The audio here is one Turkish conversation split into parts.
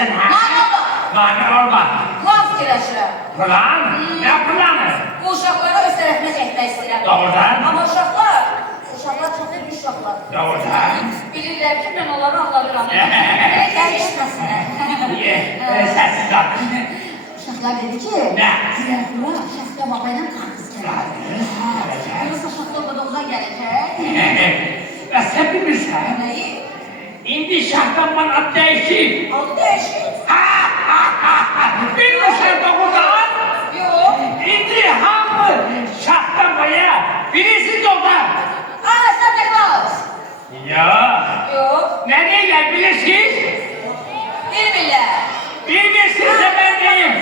bilirsin ha? Mane olma. Plan fikirləşirəm. Plan? Ne planı? Bu uşaqlara öz tərəfimə çəkmək istəyirəm. Doğrudan. Amma uşaqlar çox iyi uşaqlar. Doğrudan. Bilirlər ki, mən onları anladıram. Belə gəlişməsinlər. Sessiz kal. Uşaqlar dedi ki, Ne? Zərfura Şəfqə baba ilə qarqız gəlir. Yoksa Şəfqə babamıza gələcək. Ve sen bilirsen, Nəyi? indi şahtan bana değişik. Adı dəyişir. Bilirsen doğrudan. Yox. İndi hamı şahtan bana birisi doğrudan. Santa Claus. Ya. Yox. Ne diyorlar bilirsiniz? Bilmirlər. Bilmirsiniz de ben deyim.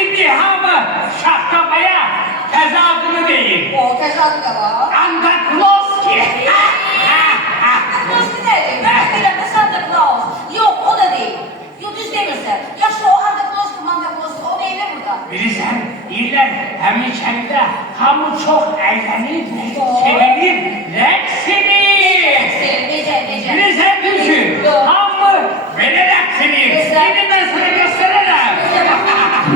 İndi hamı şahtan bana tezadını deyim. O, təzadı da var. Santa Claus ki. Santa Claus nədir? Mən bilirəm də Santa Claus. Yox, o da deyil. Yox, düz demirsən. Yaşlı o Santa Claus ki, Santa Claus ki, o neylə burada? Bilirsen, iller hem içeride hamı çok eğlenir, sevinir, reksinir. Necə? Bilirsen düşün, hamı böyle reksinir. Şimdi ben sana gösteririm.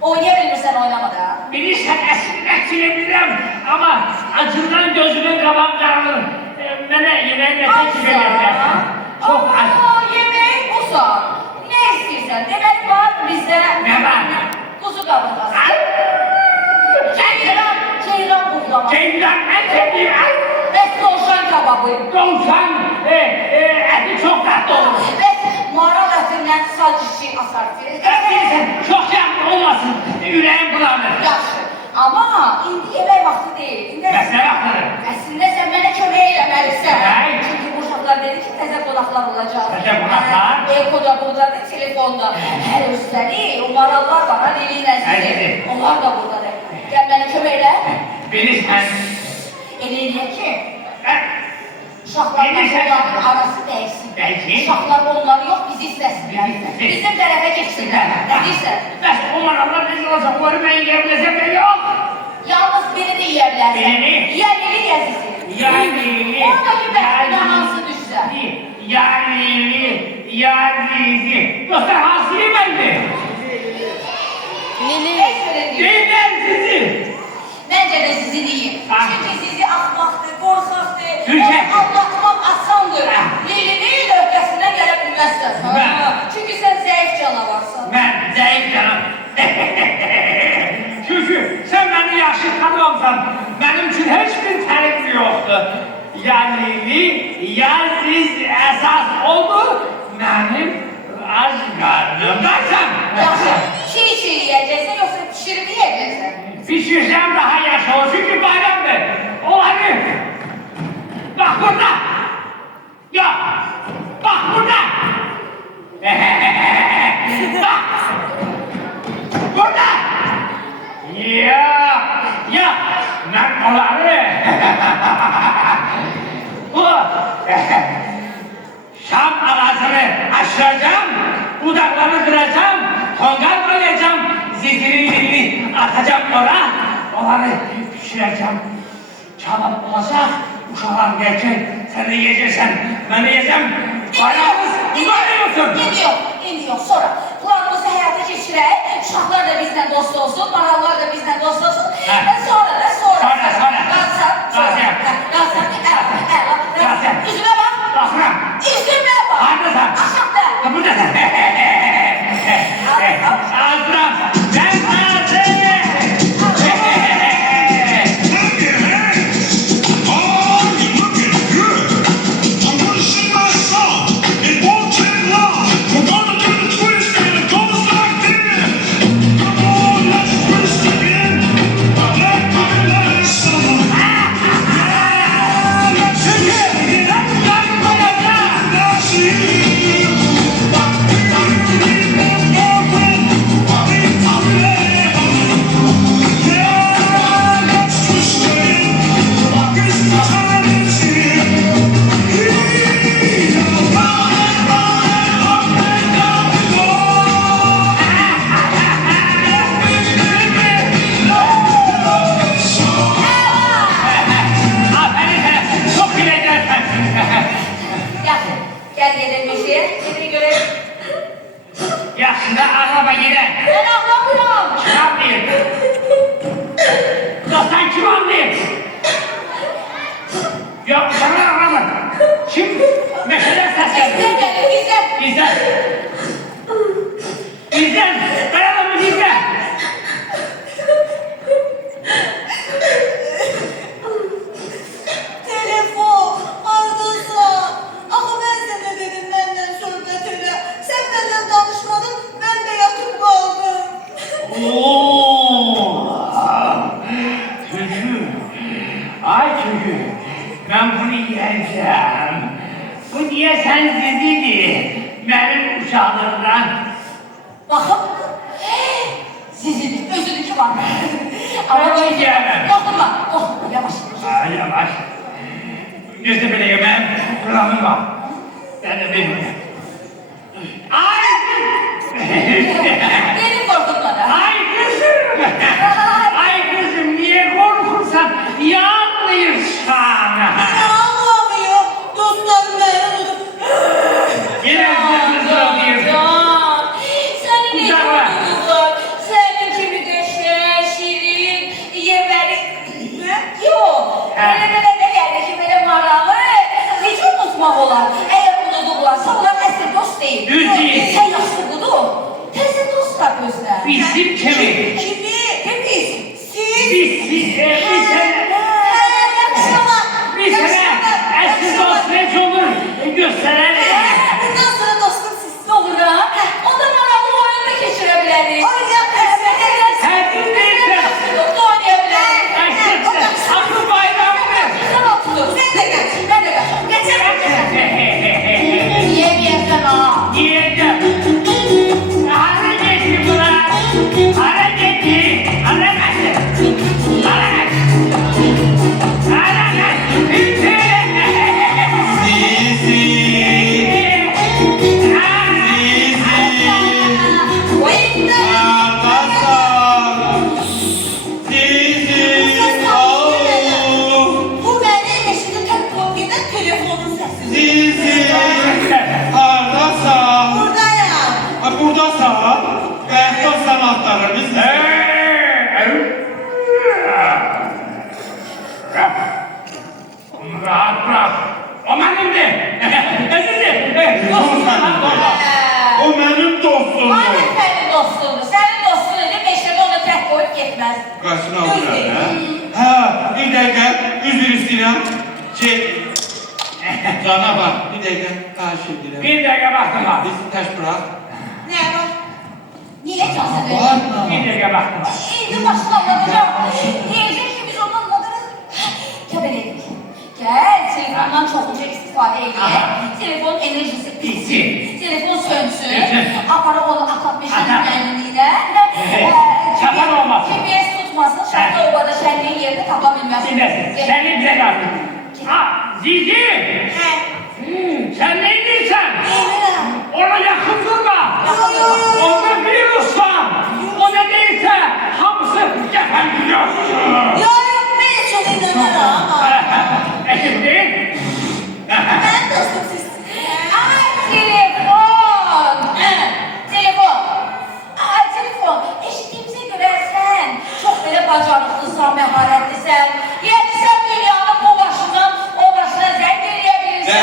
Oynaya bilmirsən oynamada. Bilirsen eskilebilirim ama acından gözümün kabam kararır. Bana yemeğin nefes verirler. Çok az. Yemək busan. Nə istəyirsən? Demək var bizdə. Ne var? Kuzu qabırğası. Ceylan! Ceylan buğlama. Ceylan en sevdiğim et. Və soğuşan kababı. Doğuşan eti çok tatlı olur. Və maral ətindən salçıçı asardı. Bilirsen çok yakın olmasın. Yüreğim bulanır. Yaxşı. Amma indi yemək vaxtı deyil. İndi Mesele yapılır. əslində sən mənə kömək eləməlisən. Hey. Çünki bu uşaqlar dedi ki, təzə qonaqlar olacaq. Təzə qonaqlar? Ekoda, buradadır, telefonda. Hələ üstəlik, o marallar var, ha, Lili'yle Hey. sizi. Onlar da buradadır. Gəl mənə kömək elə. Bilirsen. Elə eləyək ki, Ben uşaqlarla Bilirsən. onların arası dəysin. Dəysin? Uşaqlar onları yox, bizi istəsinlər. Bizi. Bizim tərəfə keçsinlər. Nə deyirsən? Bəs o manalar necə olacaq? Onu mən yiyebiləcəm ben yok. Yalnız biri de yiyə bilərsən. Birini? Ya Lili, ya Zizi. Yani. Oradakı bəxtinə hansı düşsə? Yani. Dostlar hasili bende. Heç belə deyil. Neyden sizi? Məncə də sizi deyim. Ha. Çünki sizi axmaqdır, qorxaqdır, Türkçe. anlatmaq asandır. Ha. Lilinin öhdəsindən gələ bilməzsən. Ha. Ha. Çünki sən zəif canavarsan. Ben zayıf canım. Çünkü sen beni yaxşı tanımamsan, benim için hiçbir tərim yoktu. Yani ya siz esas oldu, benim aç karnımdaysam. Yaxşı, çiğ yiyəcəksən, yoxsa pişirib yiyəcəksən? Pişirsem daha yaş olur çünkü bayramdır. O hani, bak burada. Ya, bak burada. Bak. Burada. Ya, ben olanı. Bu, Şam arasını aşıracağım, budaklarını kıracağım, tongal koyacağım, zitirini atacağım oraya, onları pişireceğim. Çabuk olacak, uşaklar gelecek, sen de yiyeceksin, ben de yiyeceğim. Bayramımız mübarek olsun. İndi yox, sonra. Planımızı həyata keçirək, uşaqlar da bizlə dost olsun, marallar da bizlə dost olsun. Hə. Və sonra. Sonra. Qalsan. Qalsın. Qalsan. Qalsın. Üzümə bax. Baxıram. Üzümə bax. Haradasın? Aşağıda. Buradasın. Azram, ben hazır. Come on, let's twist again. Oo! Tülkü. Ay tülkü. Ben bunu yiyeceğim. Bu niye sensizdi? Benim uşağımdan. Bakın. Sizin özününkü var. Ama Ben böyle yiyemem. dokunma. Dokunma yavaş. Ay yavaş. Gözü bile yemem. Kulağım var. Ben de bilmiyorum. Ay! Beni korkutmadan. Ay kızım! Ay kızım niye korkursan? Niye ağlıyorsan? Ağlamıyor. Dostlarım beni unuttu. Yine kızım ağlıyor. Can, senin ne Uzak var. korkunuz var? Senin kimi döşe, şirin, yemeli. Yok. Ha. Böyle de geldi ki böyle maralı. Hiç unutmak olar. Eğer unutulursa onlar eski dost değil. Düz değil. Sen yaşlı budu. Teze dost da gözler. Bizim kimi? Kimi? Hepimiz. Siz. Biz sene Yakışmalar. bir sene eski dost ne olur gösterelim. Bundan sonra dostum siz olur ha. O da maralı oyunda geçirebiliriz. Oynayabiliriz. Sen bilirsin. Dostlukla oynayabiliriz. Eski akıl bayramı. Güzel oturur. Sen de geç. Ben de geç. Geçelim. Yemeyesen ha. Yiyeceğim. Hareketi bırak. Hareketi. Hareketi. Hareketi. Oyunda. Bu benim eşimin teknolojiden telefonun sesi. Buradayım. Buradasa, ayakta sanatlarımız Rahat bırak. O benimdi. Dostum. o benim dostumdur. Madem senin dostundur, senin dostun idi, meşede onu tek koyup gitmez. Kaçını aldılar ha? Bir dakika, üzür istəyirəm. Cana bak, bir dakika, karşı edirəm. Bir dakika baktım ha. Bizi təş bırak. Ne var? Niye çalsın öyle? Var Bir dakika baktım ha. Şimdi başını anlatacağım. Diyecek ki biz ondan anlatırız. Köpeledik. Gel, telefondan çokça istifade eyle. Telefon enerjisi bitsin. Telefon sönsün. Bitsin. Aparı onu aklatmışın Aha. kendiliğine. Çapan olmasın. GPS tutmasın. Şartta obada şenliğin yerini tapabilmez. Şimdi seni bize lazım. Ha Zizi. He. Sen neydiysen? Eminim. Ona yakın durma. Yok. Onda bir ustam. O ne değilse hamısı yapan biliyor. Yok, ben çok inanırım. Şimdi Ben dostum siz. Ay telefon. Telefon. Ay telefon. Eşittiğimize göre sen çok böyle bacarıklısan, meharetlisin. Yani sen dünyanın bu başından o başına zevk verebilirsin.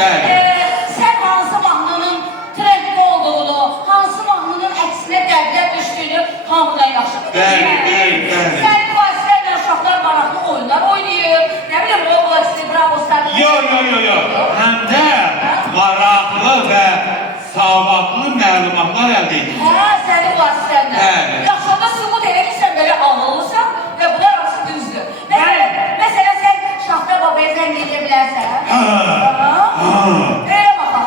Evet. Sen hansı mahnının trendde olduğunu, hansı mahnının əksine dərdlər düşdüğünü hamıdan yaxşı bilirsən. Bəli. Sənin vasitələ uşaqlar maraqlı oyunlar oynayır. Nə bilim, Roblox, Bravo, Star. Yo. Həm də maraqlı və savadlı məlumatlar əldə edir. Hə, sənin vasitənlə. Bəli. Yaxşıda sübut elə ki, sən belə ağıllısın və bunlar hamısı düzdür. Bəli. Məsələn, sən Şaxta babaya zəng edə bilərsən. Elə baxaq.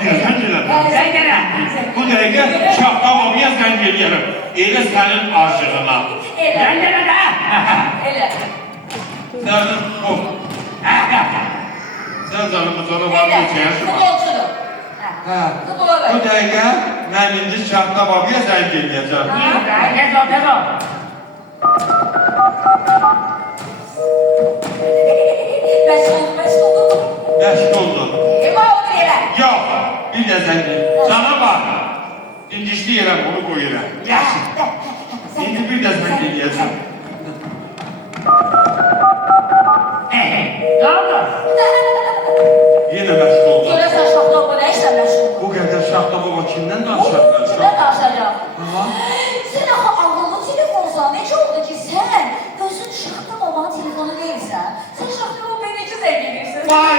Deyəsən Bəli, Sen gene. bu dəqiqə Şahqa babaya zəng eləyərəm. Elə sənin aşığına. Elə. Sen gene de. Elə. Sənin o, sən canımı sonra var Elə. neçə yaşı var? Futbolçudur. Hə. Futbola Bu ver. dəqiqə mən indi Şahqa babaya zəng eləyəcəm. Tez ol. Məşğul. Məşğuldur. Ema onu elə. Yox, bir də zəng el. Cana bax. İncişli yerəm, onu qoyuram. Yaxşı. İndi bir də zəng eləyəcəm. Ne oldu? Yenə məşğuldur. Görəsən Şaxta baba nə işlə məşğuldur? Bu qədər Şahqa baba kimdən Kimdən danışacaq? danışacaq? Aha. Sən axı ağıllı telefonsan, necə oldu ki sən özün Şaxta babanın telefonu deyilsən? Sən Şaxta babaya necə zəng edirsən? Vay!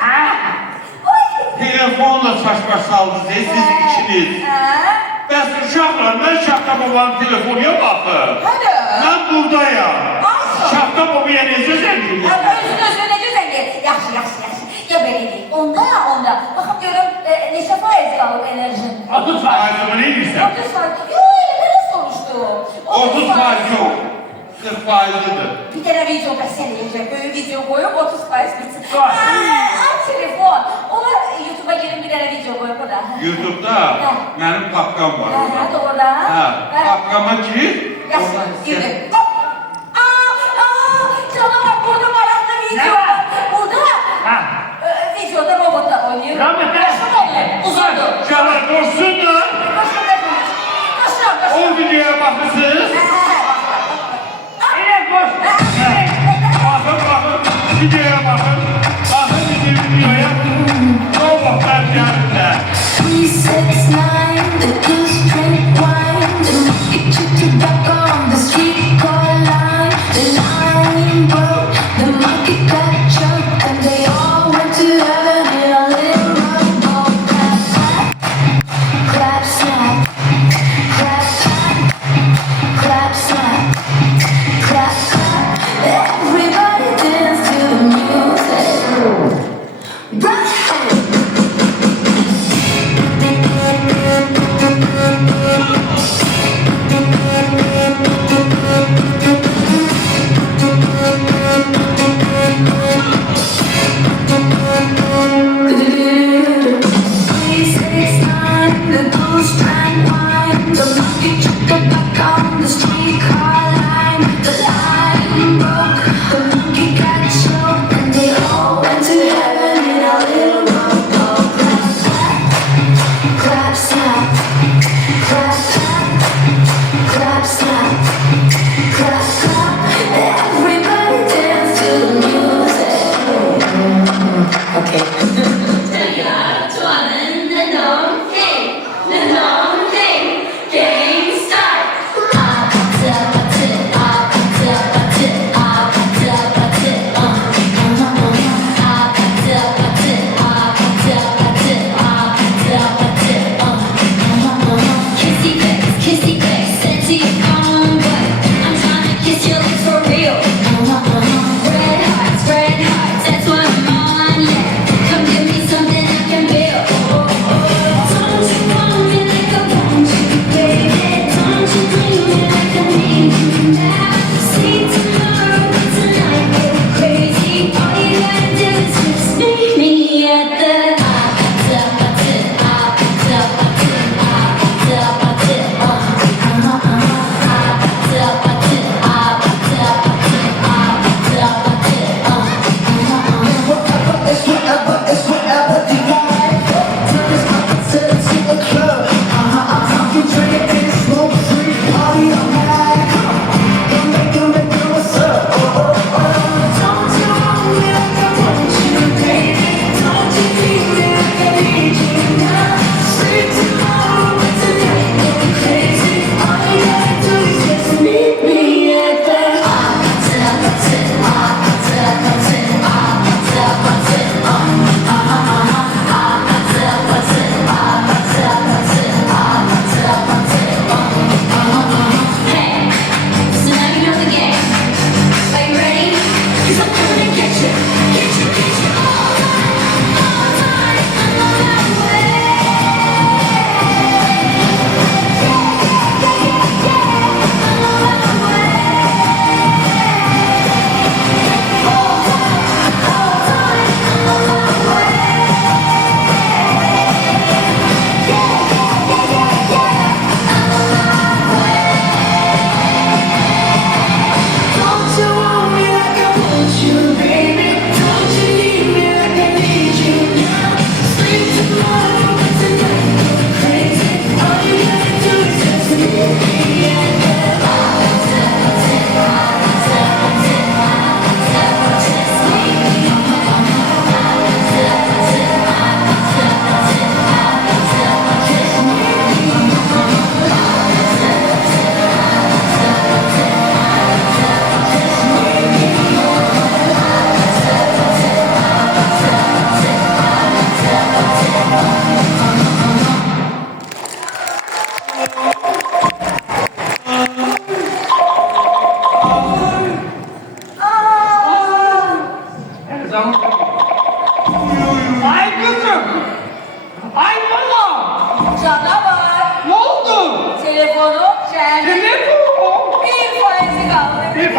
Ha? Vay! Telefonla çaşbaş saldınız, siz ikiniz. Hə? Bəs uşaqlar, mən Şahqa babanın telefonuya bakın. Hadi. Ben buradayım. Ayşe. Şapka babaya ne söz ediyorsun? Ama özünə nə gözəllik. Yaxşı. Ya belə deyil. Onda. Baxın görüm, neçə faiz qalıb enerjin? 30 faiz. Ayrımı ne diyorsun? 30 faiz. Yox, elə soruşdum. 30 faiz yok. 40 faizlidir. Bir dənə video bəs eləyəcək. Böyük video qoyub 30 faiz bitsin. Var. Al telefon. Onlar YouTube'a gelin bir dənə video qoyub o da. YouTube'da benim papkam var. Ha, doğru. Ha, papkama gir. Yaxşı, girdim. Hop. Canavar, burada maraqlı video Nə? var. Burada Ha. videoda robotlar oynayır. Robotlar? Uzundur. Şöyle dursun da Koşuram. o videoya bakırsınız. Elə boş. Bakın. Videoya bakın. Bakın videoya. Robotlar geldiler. 369, the goose drink wine, the monkey took tobacco on the street called line. The line broke, the monkey got choked, and they all went to heaven in a little rowboat. Clap, snap, clap, clap, clap, snap, clap, clap. Everybody dance to the music. Right.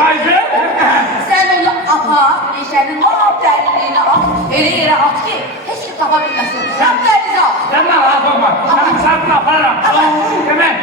Ayşe. Sen onu apa, eşeğinin hop derinliğine at, ele yere at ki hiç kim tapa bilmesin. Yap derinizi at. Sen ne rahat olma. Ben bu şarkını yaparım. Hemen